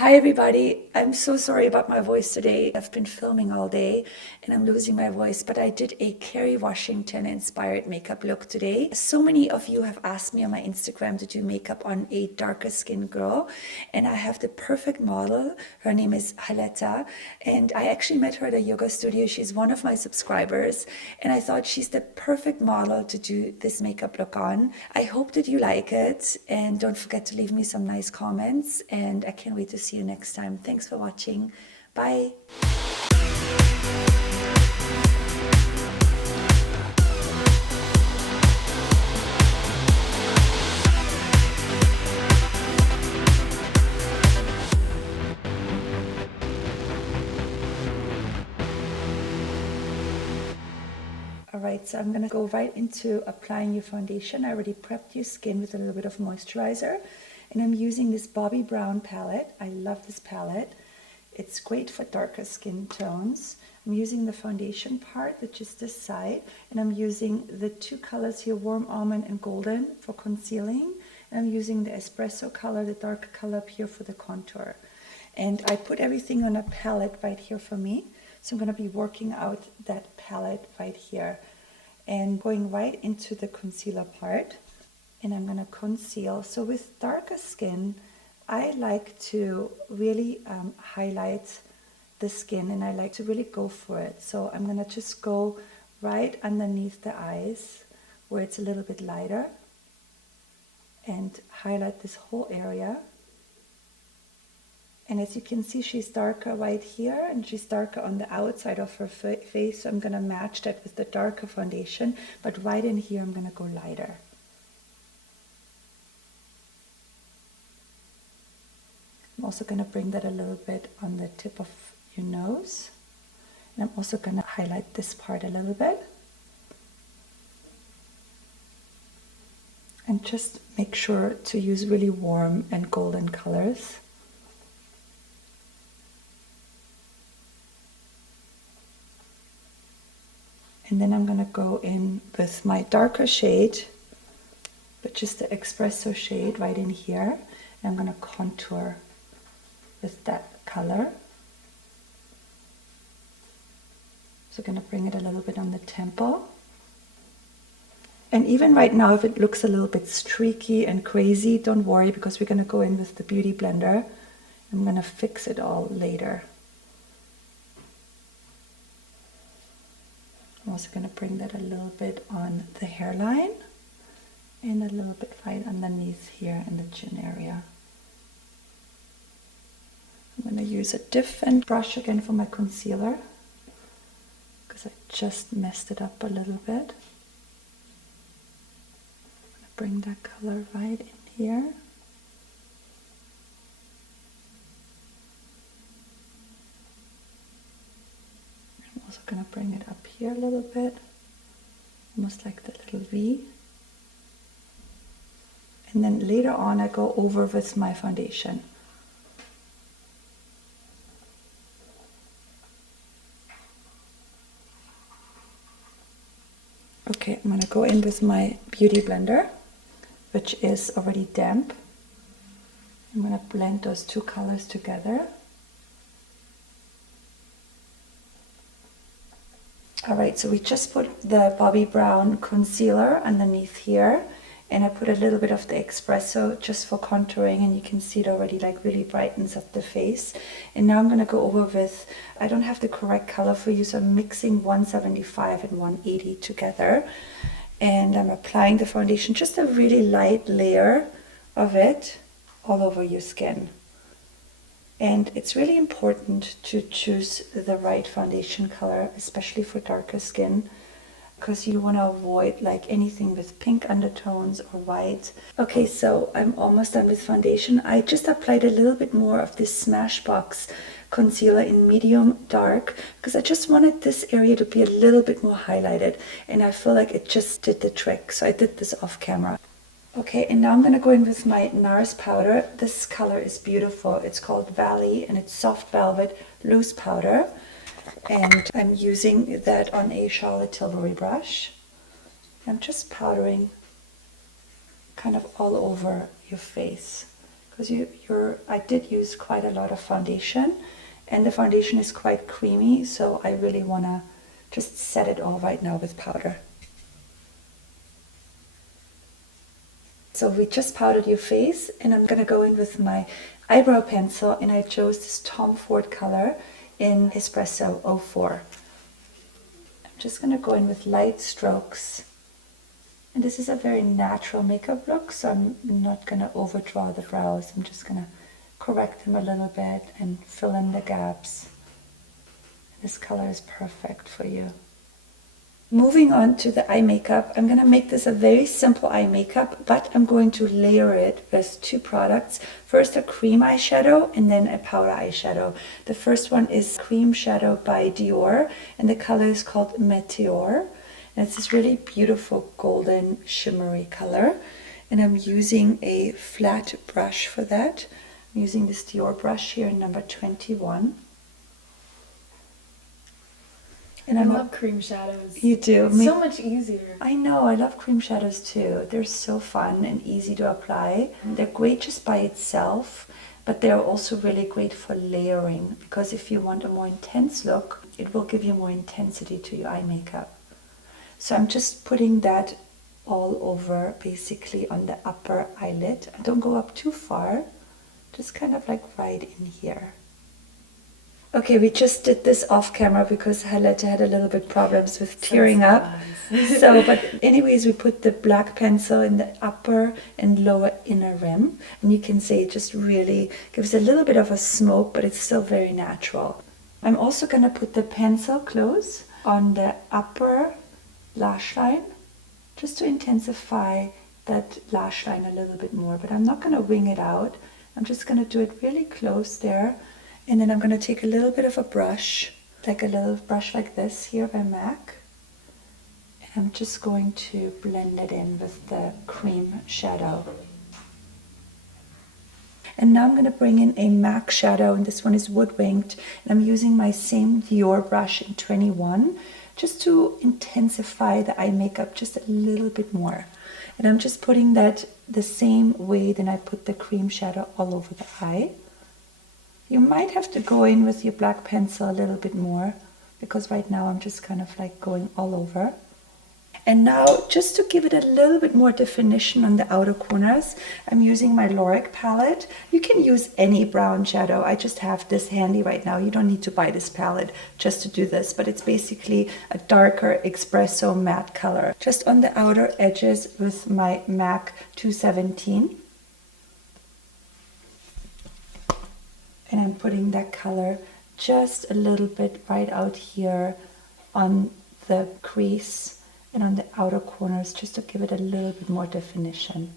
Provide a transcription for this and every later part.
Hi everybody, I'm so sorry about my voice today. I've been filming all day and I'm losing my voice, but I did a Kerry Washington inspired makeup look today. So many of you have asked me on my Instagram to do makeup on a darker skin girl, and I have the perfect model. Her name is Haleta, and I actually met her at a yoga studio. She's one of my subscribers, and I thought she's the perfect model to do this makeup look on. I hope that you like it, and don't forget to leave me some nice comments, and I can't wait to see you next time. Thanks for watching. Bye. Alright, so I'm going to go right into applying your foundation. I already prepped your skin with a little bit of moisturizer, and I'm using this Bobbi Brown palette. I love this palette. It's great for darker skin tones. I'm using the foundation part, which is this side, and I'm using the two colors here, warm almond and golden, for concealing. And I'm using the espresso color, the darker color up here, for the contour. And I put everything on a palette right here for me. So I'm going to be working out that palette right here and going right into the concealer part. And I'm going to conceal. So with darker skin, I like to really highlight the skin, and I like to really go for it. So I'm going to just go right underneath the eyes where it's a little bit lighter and highlight this whole area. And as you can see, she's darker right here, and she's darker on the outside of her face. So I'm going to match that with the darker foundation, but right in here I'm going to go lighter. I'm also going to bring that a little bit on the tip of your nose. And I'm also going to highlight this part a little bit. And just make sure to use really warm and golden colors. And then I'm going to go in with my darker shade, which is the espresso shade right in here. And I'm going to contour with that color. So I'm going to bring it a little bit on the temple. And even right now, if it looks a little bit streaky and crazy, don't worry, because we're going to go in with the Beauty Blender. I'm going to fix it all later. I'm also going to bring that a little bit on the hairline and a little bit right underneath here in the chin area. I'm going to use a different brush again for my concealer because I just messed it up a little bit. I'm going to bring that color right in here. I'm also going to bring it up here a little bit, almost like the little V. And then later on I go over with my foundation. Okay, I'm going to go in with my Beauty Blender, which is already damp. I'm going to blend those two colors together. Alright, so we just put the Bobbi Brown concealer underneath here, and I put a little bit of the espresso just for contouring, and you can see it already like really brightens up the face. And now I'm going to go over with, I don't have the correct color for you, so I'm mixing 175 and 180 together, and I'm applying the foundation, just a really light layer of it all over your skin. And it's really important to choose the right foundation color, especially for darker skin, because you want to avoid like anything with pink undertones or white. Okay, so I'm almost done with foundation. I just applied a little bit more of this Smashbox concealer in medium dark because I just wanted this area to be a little bit more highlighted, and I feel like it just did the trick. So I did this off camera. Okay, and now I'm going to go in with my NARS powder. This color is beautiful. It's called Valley, and it's soft velvet loose powder. And I'm using that on a Charlotte Tilbury brush. I'm just powdering kind of all over your face. because I did use quite a lot of foundation, and the foundation is quite creamy, so I really want to just set it all right now with powder. So we just powdered your face, and I'm going to go in with my eyebrow pencil, and I chose this Tom Ford color in Espresso 04. I'm just going to go in with light strokes. And this is a very natural makeup look, so I'm not going to overdraw the brows. I'm just going to correct them a little bit and fill in the gaps. This color is perfect for you. Moving on to the eye makeup, I'm going to make this a very simple eye makeup, but I'm going to layer it with two products. First a cream eyeshadow and then a powder eyeshadow. The first one is Cream Shadow by Dior, and the color is called Meteor. And it's this really beautiful golden shimmery color. And I'm using a flat brush for that. I'm using this Dior brush here in number 21. And I love cream shadows. You do? It's so much easier. I know, I love cream shadows too. They're so fun and easy to apply. They're great just by itself, but they're also really great for layering, because if you want a more intense look, it will give you more intensity to your eye makeup. So I'm just putting that all over, basically on the upper eyelid. Don't go up too far, just kind of like right in here. Okay, we just did this off camera because Halette had a little bit problems with tearing up. So, but anyways, we put the black pencil in the upper and lower inner rim. And you can see it just really gives a little bit of a smoke, but it's still very natural. I'm also going to put the pencil close on the upper lash line, just to intensify that lash line a little bit more. But I'm not going to wing it out. I'm just going to do it really close there. And then I'm going to take a little bit of a brush, like a little brush like this here by MAC. And I'm just going to blend it in with the cream shadow. And now I'm going to bring in a MAC shadow, and this one is Woodwinked. And I'm using my same Dior brush in 21, just to intensify the eye makeup just a little bit more. And I'm just putting that the same way that I put the cream shadow all over the eye. You might have to go in with your black pencil a little bit more, because right now I'm just kind of like going all over. And now, just to give it a little bit more definition on the outer corners, I'm using my LORAC palette. You can use any brown shadow. I just have this handy right now. You don't need to buy this palette just to do this, but it's basically a darker espresso matte color. Just on the outer edges with my MAC 217. And I'm putting that color just a little bit right out here on the crease and on the outer corners, just to give it a little bit more definition.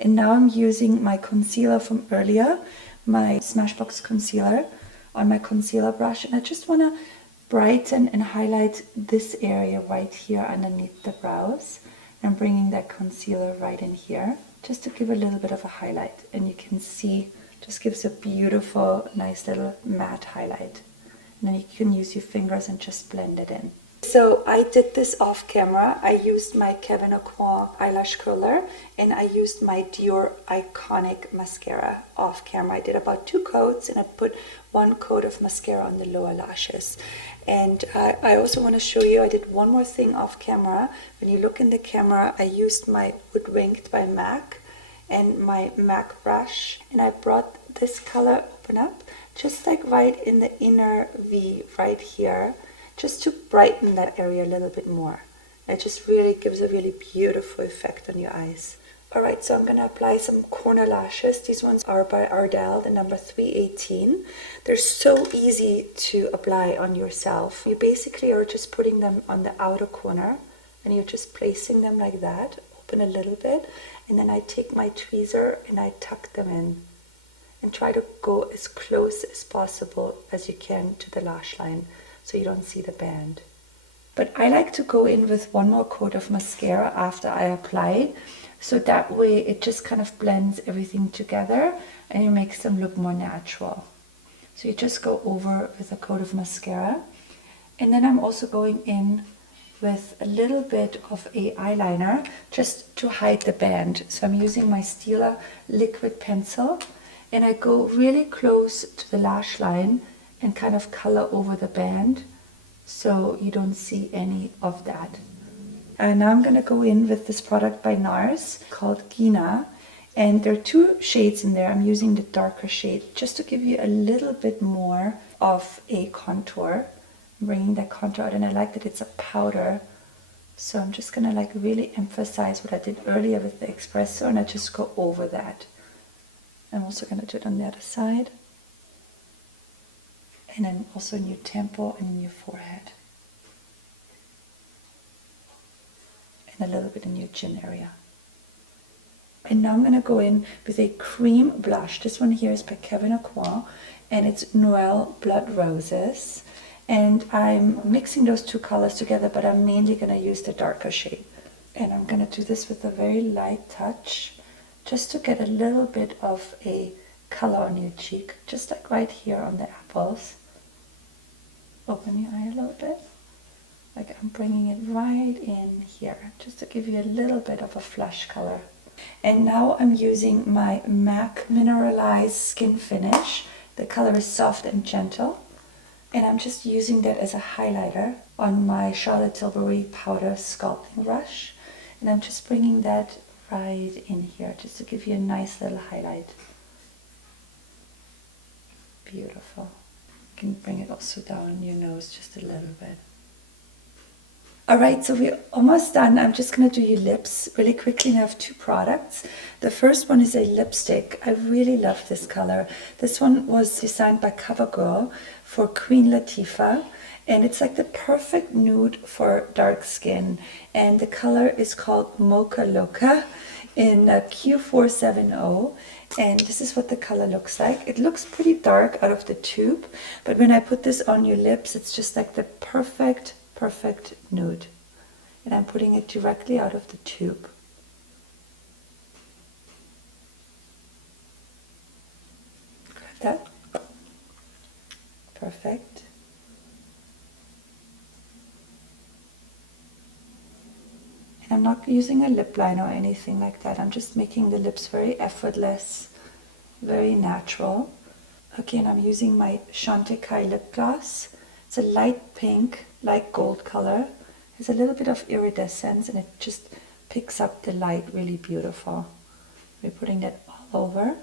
And now I'm using my concealer from earlier, my Smashbox concealer, on my concealer brush, and I just want to brighten and highlight this area right here underneath the brows. And I'm bringing that concealer right in here, just to give a little bit of a highlight. And you can see, just gives a beautiful, nice little matte highlight. And then you can use your fingers and just blend it in. So I did this off camera. I used my Kevyn Aucoin eyelash curler, and I used my Dior Iconic mascara off camera. I did about 2 coats, and I put 1 coat of mascara on the lower lashes. And I also want to show you, I did one more thing off camera. When you look in the camera, I used my Woodwinked by MAC and my MAC brush, and I brought this color, open up, just like right in the inner V right here, just to brighten that area a little bit more. It just really gives a really beautiful effect on your eyes. Alright, so I'm going to apply some corner lashes. These ones are by Ardell, the number 318. They're so easy to apply on yourself. You basically are just putting them on the outer corner, and you're just placing them like that, open a little bit, and then I take my tweezer and I tuck them in. And try to go as close as possible as you can to the lash line, so you don't see the band. But I like to go in with 1 more coat of mascara after I apply, so that way it just kind of blends everything together and it makes them look more natural. So you just go over with a coat of mascara, and then I'm also going in with a little bit of a eyeliner just to hide the band. So I'm using my STILA liquid pencil, and I go really close to the lash line and kind of color over the band so you don't see any of that. And now I'm going to go in with this product by NARS called Gina, and there are two shades in there. I'm using the darker shade just to give you a little bit more of a contour. I'm bringing that contour out, and I like that it's a powder. So I'm just gonna like really emphasize what I did earlier with the espresso, and I just go over that. I'm also gonna do it on the other side. And then also in your temple and in your forehead. And a little bit in your chin area. And now I'm gonna go in with a cream blush. This one here is by Kevyn Aucoin, and it's Noel Blood Roses. And I'm mixing those two colors together, but I'm mainly going to use the darker shade. And I'm going to do this with a very light touch, just to get a little bit of a color on your cheek, just like right here on the apples. Open your eye a little bit. Like I'm bringing it right in here, just to give you a little bit of a flush color. And now I'm using my MAC Mineralize Skin Finish. The color is Soft and Gentle. And I'm just using that as a highlighter on my Charlotte Tilbury powder sculpting brush. And I'm just bringing that right in here just to give you a nice little highlight. Beautiful. You can bring it also down your nose just a little bit. Alright, so we're almost done. I'm just going to do your lips really quickly. And I have two products. The first one is a lipstick. I really love this color. This one was designed by CoverGirl for Queen Latifah. And it's like the perfect nude for dark skin. And the color is called Mocha Locha in Q470. And this is what the color looks like. It looks pretty dark out of the tube. But when I put this on your lips, it's just like the perfect nude. And I'm putting it directly out of the tube. Like that. Perfect. And I'm not using a lip liner or anything like that. I'm just making the lips very effortless, very natural. Okay, and I'm using my Chantecaille lip gloss. It's a light pink, light gold color. There's a little bit of iridescence, and it just picks up the light really beautiful. We're putting that all over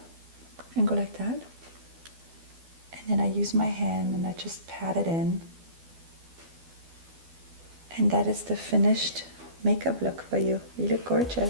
and go like that. And then I use my hand and I just pat it in. And that is the finished makeup look for you. You look gorgeous.